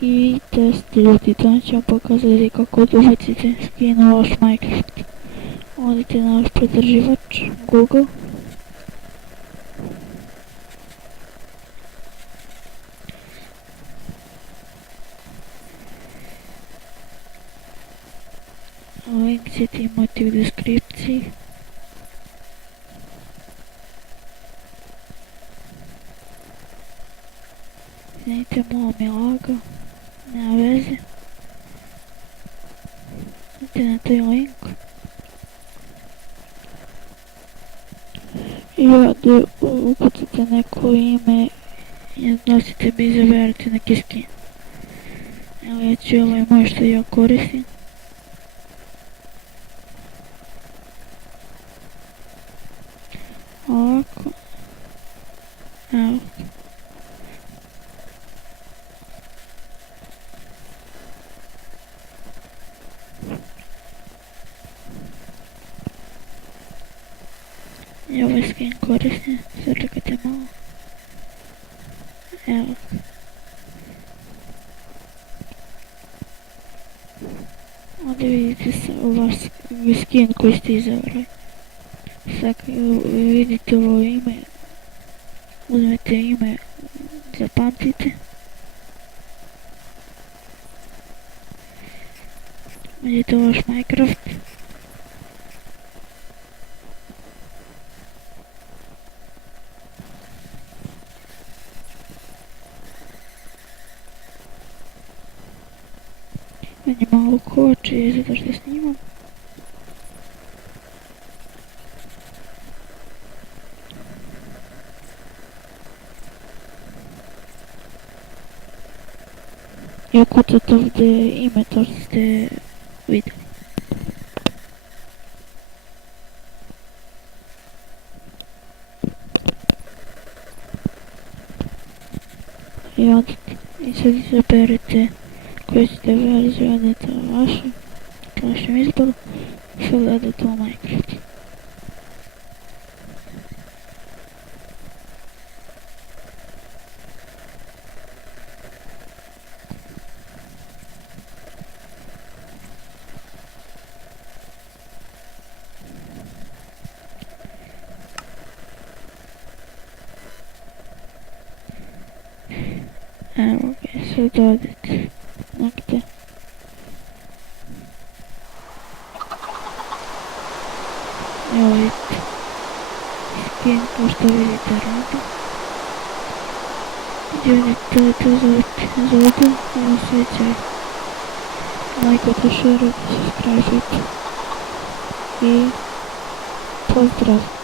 И тест ljudi, danas ću vam pokazati kako ubacite skin u vaš Minecraft. Odite na vaš pretraživač Google. Link ćete imati u deskripciji. Znajte, malo mi laga, nema veze. Idete na taj link. I ovdje ukucate neko ime i nosite bi izaberati neki skin. Evo ja ću ovaj moj što ja koristim. Ovako. Evo. I ovaj skin koristim, sačekajte malo. Evo. Ovdje vidite vaš skin koji ste izabrali. Sad vidite ovo ime, uzmete ime, zapamtite. Vidite vaš Minecraft. Meni malo koči zato što snimam. I ukucate ovdje ime to što ste vidjeli. I sad izaberete koju ćete verziju, odete u vašem izboru i sad gledate u Minecraft. Evo ga, sad odete negdje. Evo vidite, skin kao što vidite radi. Vidite to zovete, evo sviđaj. Lajkajte, šerujte, subscribe-ajte. I pozdrav!